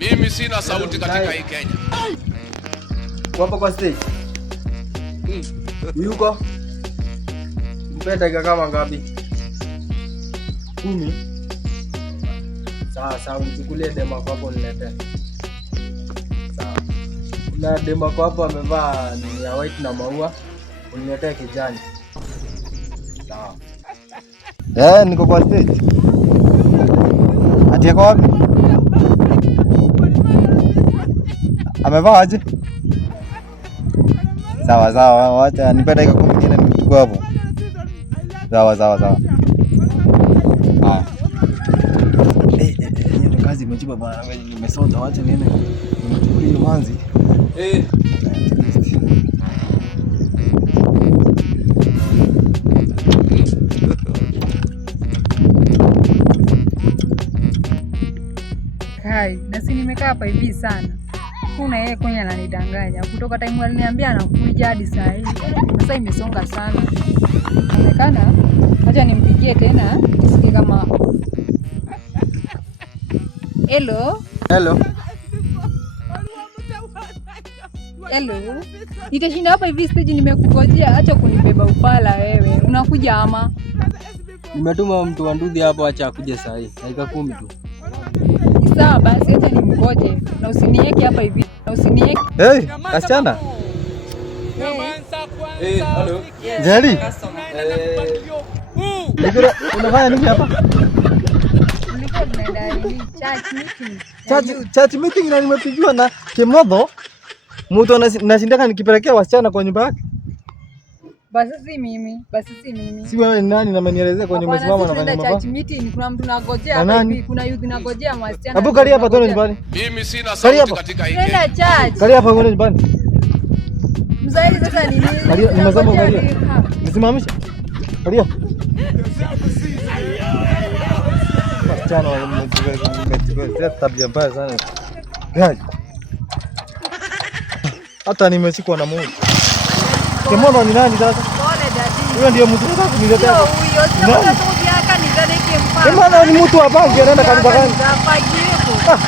Mimi sina sauti katika hii Kenya. Wapo kwa stage. Yuko. Mpenda dakika kama ngapi? 10. Sawa, mchukulie dema kwa hapo niletee. Sawa. Na dema kwa hapo amevaa ni ya white na maua. Uniletee kijani. Sawa. Niko kwa stage. Ati yako wapi? Amevaa aje? Sawa, wacha nipe dakika 10 nyingine nimchukue hapo. Sawa. Haya. Hiyo kazi imejiba bana, nimesota, wacha nione. Nimchukue hiyo manzi. Hai, nasi nimekaa hapa hivi sana. Kuna yeye kwenye ananidanganya. Kutoka time aliniambia anakuja hadi saa hii. Sasa imesonga sana. Inaonekana acha nimpigie tena nisikie kama Hello. Nitashinda hapa hivi stage nimekungojea, acha kunibeba upala wewe. Unakuja ama? Nimetuma mtu wa nduthi hapo, acha akuje saa hii. Dakika 10 tu. Sawa basi, acha nimngoje. Na usinieke hapa hivi. Kasichana. Hello. Jali. Unafanya nini hapa? Ulikuwa tunaenda Church meeting na nimepigiwa na Kimodho. Mtu anashindaka nikipelekea wasichana kwa nyumba yake. Basi si mimi. Si wewe ni nani na umenielezea kwa nyumba simama na kwenye nyumba? Church meeting kuna mtu anagojea hapa hivi, kuna youth anagojea wasichana. Hapo kali hapa tuone nyumbani. Mimi sina sauti katika hii Kenya. Nenda church. Kali hapa tuone nyumbani. Mzaidi sasa ni nini? Nimesema kali. Nisimamishe. Kali hapa. Wasichana wametuweka tabia mbaya sana. Gaji. Hata nimeshikwa na Mungu. Kimodho ni nani sasa? Pole dadi. Huyo ndio mtu sasa kuniletea. Huyo sio mtu yake ni dada kimpa. Kimodho ni mtu wa bangi anaenda kanisa gani? Hapa jipo.